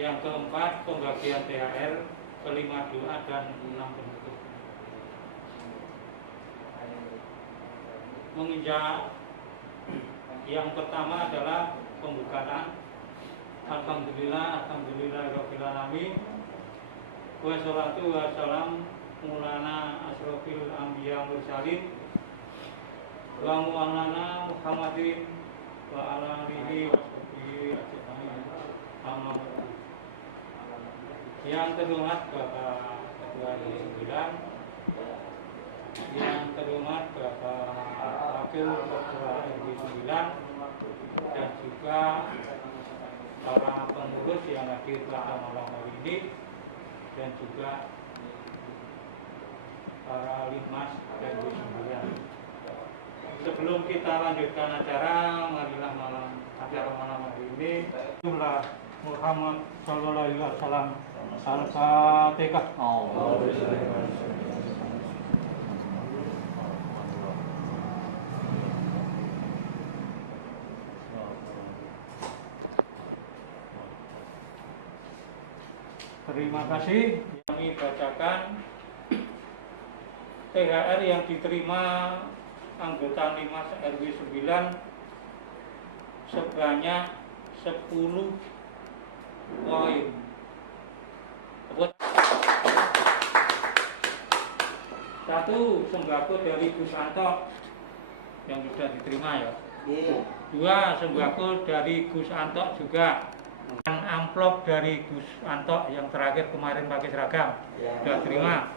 Yang keempat, pembagian THR, kelima doa, dan 6 penutup. Menginjak yang pertama adalah pembukaan. Alhamdulillah, alhamdulillahirabbil alamin. Wassalatu wassalam mulana asrofil anbiya mursalin wa mu'allana Muhammadin wa ala alihi wa sahbihi ajma'in. Amma ba'du. Yang terhormat Bapak Ketua RW 9, yang terhormat Bapak Wakil Ketua RW 9, dan juga para pengurus yang hadir pada malam hari ini, dan juga para limas RW 9. Sebelum kita lanjutkan acara, marilah acara malam hari ini jumlah Muhammad Sallallahu Alaihi Wasallam. Al-Fatihah. Terima kasih. Kami bacakan THR yang diterima anggota Limas RW 9 sebanyak 10 poin. Satu, sembako dari Gus Anto yang sudah diterima ya. Dua, sembako dari Gus Anto juga. Dan amplop dari Gus Anto yang terakhir kemarin pakai seragam sudah terima.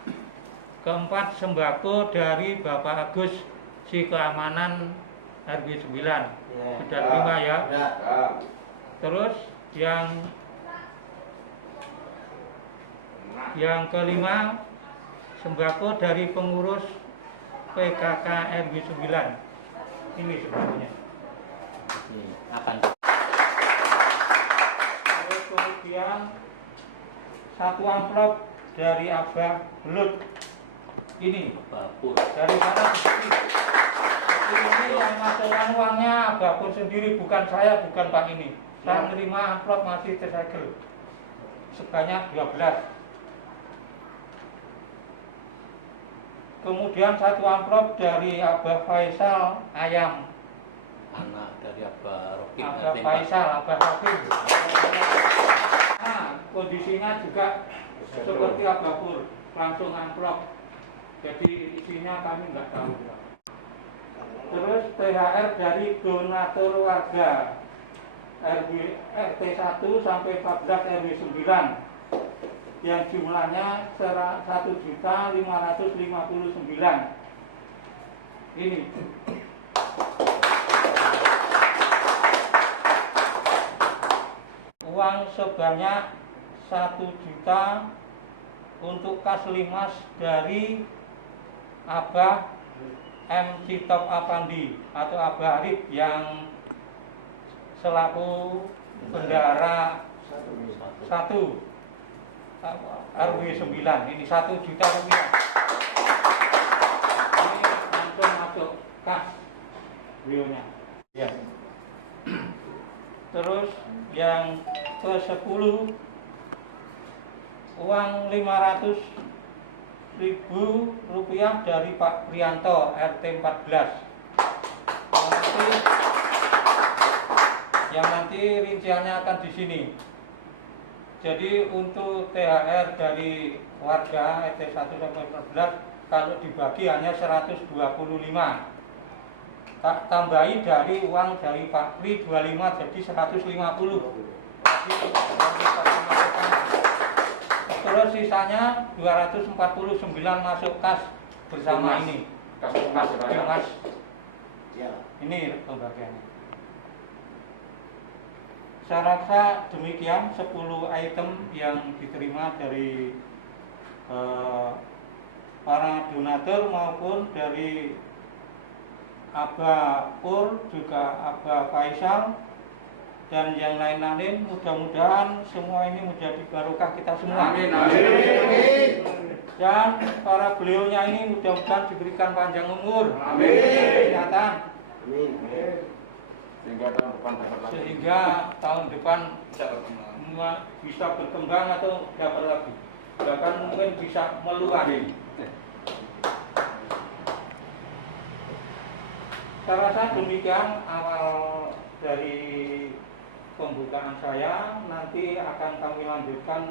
Keempat, sembako dari Bapak Agus si keamanan RW 9 sudah terima ya. Terus yang kelima, sembako dari pengurus PKK RW 9. Ini sembakonya. Terus kemudian satu amplop dari Abah Belut. Ini dari mana ke sini? Ini yang masukkan uangnya Abah Pur sendiri, bukan saya, bukan Pak ini. Saya menerima amplop masih tersegel sebanyak 12. Kemudian satu amplop dari Abah Faisal Ayam. Anak dari Abah Rokim. Abah Faisal, Abah Rokim. Nah, kondisinya juga seperti Abah Pur, langsung amplop. Jadi isinya kami nggak tahu. Terus THR dari donatur warga RT 1 sampai 14 RW 9 yang jumlahnya 1.559. Ini uang sebanyak 1 juta untuk kas limas dari Abah M. Citop Apandi atau Abah Arif yang selaku bendahara 1 RW 9. Ini 1 juta rupiah. Ini langsung masuk kas beliaunya. Ya. Terus yang ke-10, uang 500.000 rupiah dari Pak Prianto RT 14. Yang nanti rinciannya akan di sini. Jadi untuk THR dari warga RT 1 sampai 14 kalau dibagi hanya 125. Tak tambahi dari uang dari Pak Pri 25 jadi 150. Terus sisanya 249 masuk kas bersama ini. Kas Mas. Ini pembagiannya. Saya rasa demikian 10 item yang diterima dari para donatur maupun dari Abah Pur, juga Abah Faisal, dan yang lain-lain. Mudah-mudahan semua ini menjadi barokah kita semua. Amin. Dan para beliaunya ini mudah-mudahan diberikan panjang umur, kesehatan. Amin. Sehingga tahun depan dapat lagi. Sehingga tahun depan Bisa berkembang. bisa berkembang atau dapat lagi, bahkan mungkin bisa meluas. Saya rasa demikian awal dari pembukaan saya. Nanti akan kami lanjutkan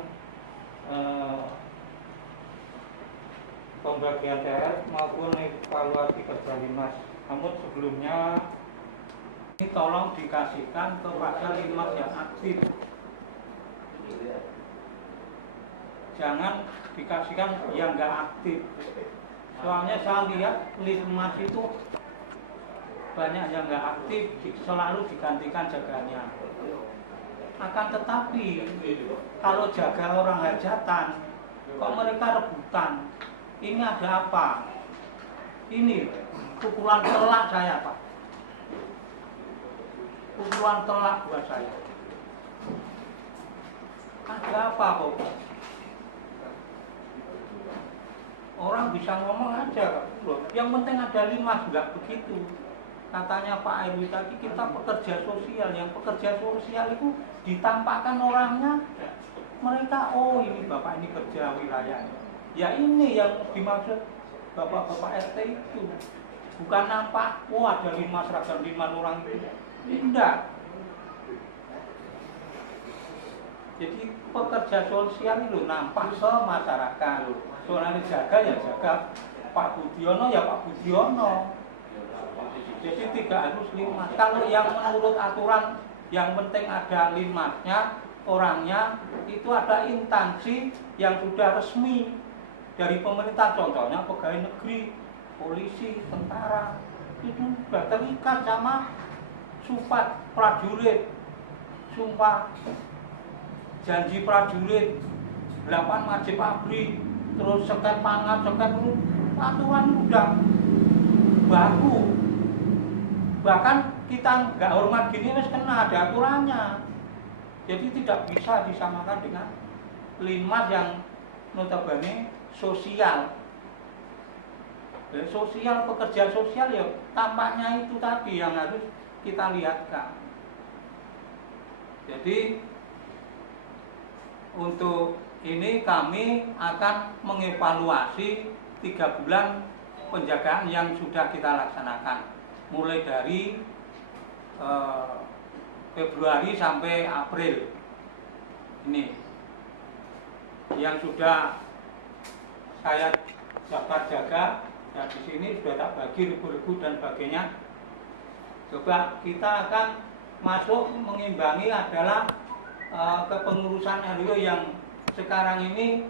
pembagian TR maupun evaluasi kerja Linmas. Namun sebelumnya ini tolong dikasihkan kepada Linmas yang aktif. Jangan dikasihkan yang nggak aktif. Soalnya saya lihat Linmas itu banyak yang nggak aktif, selalu digantikan jaganya. Akan tetapi kalau jaga orang hajatan, kok mereka rebutan? Ini ada apa? Ini pukulan telak saya, Pak. Pukulan telak buat saya. Ada apa, Pak? Orang bisa ngomong aja, loh. Yang penting ada Linmas, nggak begitu. Katanya Pak Airwi tadi, kita pekerja sosial. Yang pekerja sosial itu ditampakkan orangnya, mereka, oh ini Bapak ini kerja wilayah. Ya ini yang dimaksud Bapak-Bapak RT itu. Bukan nampak, oh ada Linmas, seragam Linmas orang itu. Tidak. Jadi pekerja sosial itu nampak ke masyarakat. Soalnya jaga ya jaga Pak Budiono ya Pak Budiono. Jadi tidak harus Linmas. Kalau yang menurut aturan yang penting ada Linmasnya, orangnya itu ada instansi yang sudah resmi dari pemerintah, contohnya pegawai negeri, polisi, tentara, itu sudah terikat sama sumpah prajurit, sumpah janji prajurit, 8 wajib abri, terus seket pangan, seket aturan udah baku. Bahkan kita nggak hormat gini wis kena, ada aturannya. Jadi tidak bisa disamakan dengan Linmas yang notabene sosial. Dan sosial, pekerja sosial ya tampaknya itu tadi yang harus kita lihatkan. Jadi untuk ini kami akan mengevaluasi 3 bulan penjagaan yang sudah kita laksanakan. Mulai dari Februari sampai April ini yang sudah saya dapat jaga. Nah, di sini sudah tak bagi regu-regu dan sebagainya. Coba kita akan masuk mengimbangi adalah kepengurusan RW yang sekarang ini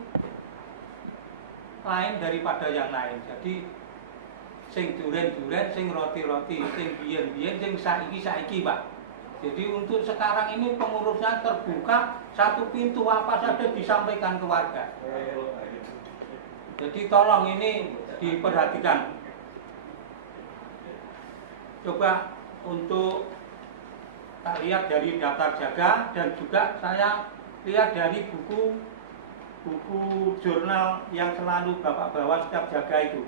lain daripada yang lain. Jadi sing duren-duren, sing roti-roti, sing biyen-biyen, sing saiki-saiki, Pak. Jadi untuk sekarang ini pengurusnya terbuka, satu pintu apa saja disampaikan ke warga. Jadi tolong ini diperhatikan. Coba untuk kita lihat dari daftar jaga dan juga saya lihat dari buku jurnal yang selalu Bapak bawa setiap jaga itu.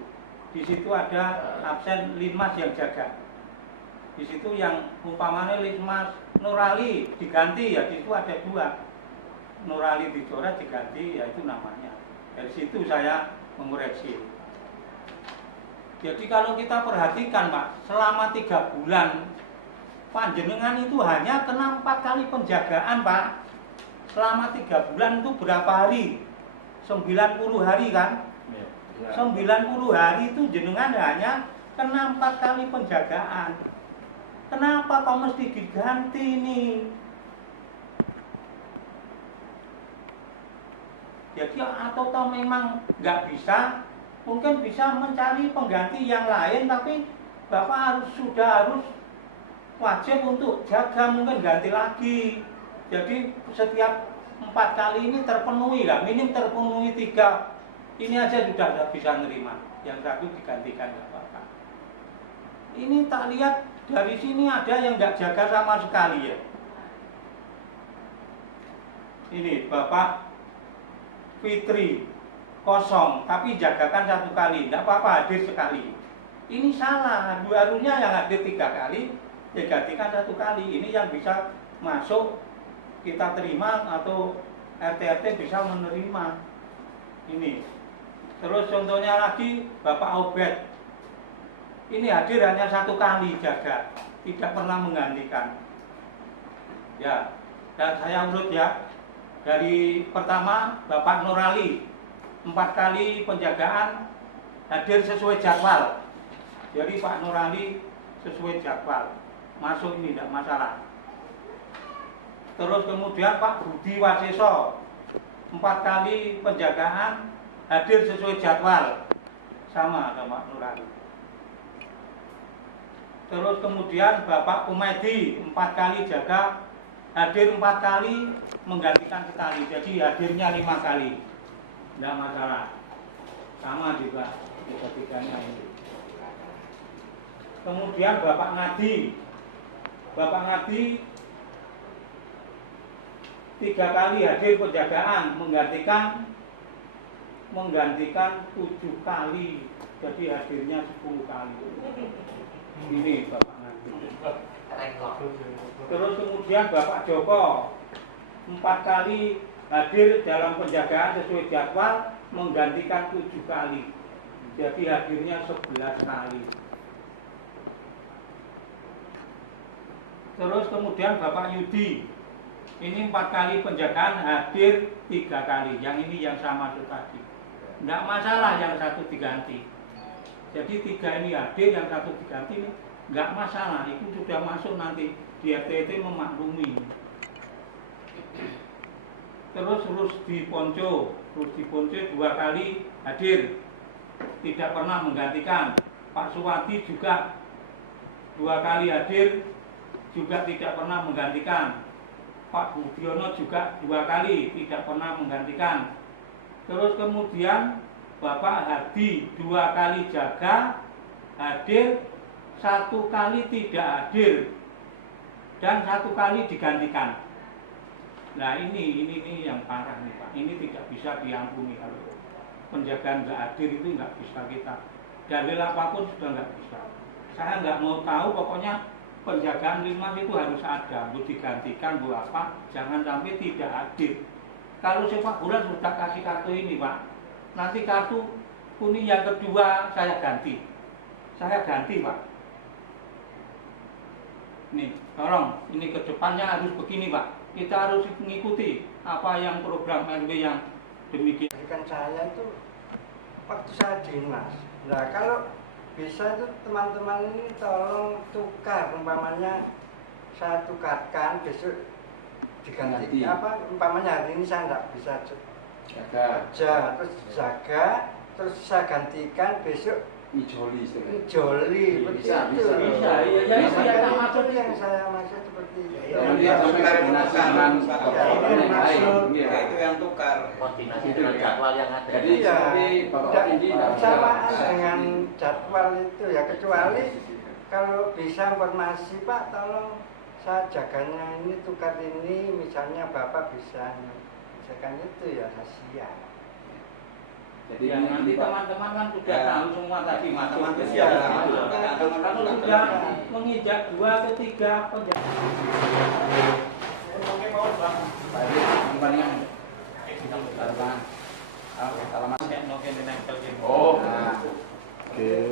Di situ ada absen Linmas yang jaga. Di situ yang umpamanya Linmas Nurali diganti, ya di situ ada 2. Nurali dicoret diganti, ya itu namanya. Dari situ saya mengoreksi. Jadi kalau kita perhatikan, Pak, selama 3 bulan panjenengan itu hanya kena 4 kali penjagaan, Pak. Selama 3 bulan itu berapa hari? 90 hari kan? 90 hari itu jenengan hanya kena 4 kali penjagaan. Kenapa kok mesti diganti nih? Jadi atau memang nggak bisa, mungkin bisa mencari pengganti yang lain, tapi Bapak harus wajib untuk jaga, mungkin ganti lagi. Jadi setiap 4 kali ini terpenuhi lah, minim terpenuhi 3. Ini aja sudah bisa nerima, yang 1 digantikan nggak apa-apa. Ini tak lihat dari sini ada yang nggak jaga sama sekali ya. Ini Bapak Fitri kosong, tapi jagakan 1 kali, nggak apa-apa hadir sekali. Ini salah, harusnya yang hadir 3 kali, ya gantikan 1 kali. Ini yang bisa masuk kita terima atau RT bisa menerima ini. Terus contohnya lagi Bapak Obed, ini hadir hanya 1 kali jaga, tidak pernah menggantikan. Ya, dan saya urut ya. Dari pertama Bapak Nurali 4 kali penjagaan hadir sesuai jadwal. Jadi Pak Nurali sesuai jadwal masuk, ini tidak masalah. Terus kemudian Pak Budi Waseso 4 kali penjagaan hadir sesuai jadwal, sama dengan Pak Nurali. Terus kemudian Bapak Kumedi 4 kali jaga, hadir 4 kali, menggantikan sekali, jadi hadirnya 5 kali, tidak masalah, sama juga ketiganya ini. Kemudian Bapak Ngadi 3 kali hadir penjagaan, menggantikan 7 kali, jadi hadirnya 10 kali. Ini Bapak Ngadi. Terus kemudian Bapak Joko 4 kali hadir dalam penjagaan sesuai jadwal, menggantikan 7 kali, jadi hadirnya 11 kali. Terus kemudian Bapak Yudi, ini 4 kali penjagaan hadir 3 kali, yang ini yang sama tadi. Tidak masalah yang 1 diganti. Jadi 3 ini hadir, yang 1 diganti, nggak masalah, itu sudah masuk nanti di RT memaklumi. Terus Rusdi Ponco 2 kali hadir, tidak pernah menggantikan. Pak Suwadi juga 2 kali hadir, juga tidak pernah menggantikan. Pak Budiono juga 2 kali, tidak pernah menggantikan. Terus kemudian Bapak Hadi 2 kali jaga, hadir, 1 kali tidak hadir, dan 1 kali digantikan. Nah ini yang parah nih Pak, ini tidak bisa diampuni. Kalau penjagaan nggak hadir itu nggak bisa kita, dalil apapun sudah nggak bisa. Saya nggak mau tahu, pokoknya penjagaan Limas itu harus ada, bu digantikan, bu apa, jangan sampai tidak hadir. Kalau sepak bola sudah kasih kartu ini Pak, nanti kartu kuning yang kedua saya ganti Pak. Nih, tolong, ini ke depannya harus begini Pak, kita harus mengikuti apa yang program RW yang demikian. Saya itu waktu saya dinas, nah kalau bisa itu teman-teman ini tolong tukar, umpamanya saya tukarkan besok diganti apa, umpamanya hari ini saya tidak bisa jaga, terus jaga, terus saya gantikan besok Ijoli bisa, iya itu yang saya maksud seperti itu. Itu yang tukar koordinasi dengan jadwal yang ada. Jadi samaan dengan jadwal itu ya, kecuali kalau bisa informasi Pak, tolong saya jaganya ini tukar ini, misalnya Bapak bisa jaganya itu ya kasihan. Jadi ya, nanti teman-teman kan sudah tahu semua tadi masuk. Kalau sudah menginjak 2 ke 3 penjagaan. Oke mau Bang. Tadi kembalian. Salaman. Salaman kayak nongke nempel gitu. Oh. Oke.